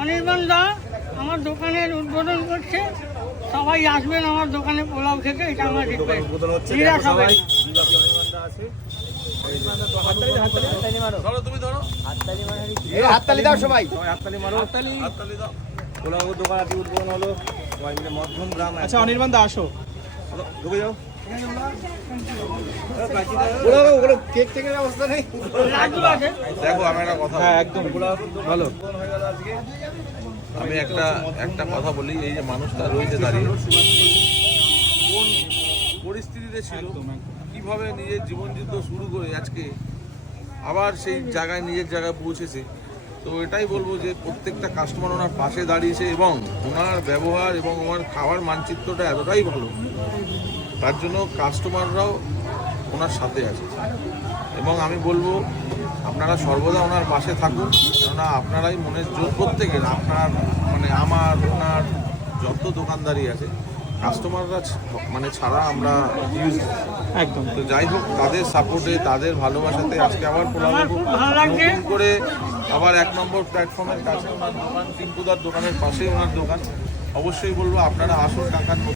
অনির্বাণ দা আমার দোকানের উদ্বোধন করছে, সবাই আসবেন আমার দোকানে পোলাও খেতে, এটা আমার রিকোয়েস্ট। নিরাশ হবেন না। হাততালি দাও সবাই, হাততালি মারো, হাততালি দাও। পোলাও দোকান আজকে উদ্বোধন হলো, সবাই মিলে মধ্যম গ্রাম। আচ্ছা অনির্বাণ দা আসো, ঢুকে যাও। কেক টেকের ব্যবস্থা নেই। দেখো আমি একটা কথা, হ্যাঁ একদম ভালো। আমি একটা কথা বলি, এই যে মানুষটা রয়েছে দাঁড়িয়ে, কোন পরিস্থিতিতে ছিল, কিভাবে নিজের জীবন যুদ্ধ শুরু করে আজকে আবার সেই জায়গায় নিজের জায়গায় পৌঁছেছে। তো এটাই বলবো যে প্রত্যেকটা কাস্টমার ওনার পাশে দাঁড়িয়েছে এবং ওনার ব্যবহার এবং ওনার খাওয়ার মানচিত্রটা এতটাই ভালো, তার জন্য কাস্টমাররাও ওনার সাথে আছে। এবং আমি বলবো আপনারা সর্বদা ওনার পাশে থাকুন, কেননা আপনারাই মনের জোর প্রত্যেকের, আপনার মানে আমার ওনার যত দোকানদারি আছে কাস্টমাররা মানে ছাড়া আমরা ইউজ একদম। তো যাই হোক, তাদের সাপোর্টে তাদের ভালোবাসাতে আজকে আবার আমার খুব ভালো লাগছে। নতুন করে আবার 1 নম্বর প্ল্যাটফর্মের কাছে ওনার দোকান, টিঙ্কুদার দোকানের পাশেই ওনার দোকান। অবশ্যই বলবো আপনারা আসুন কাকার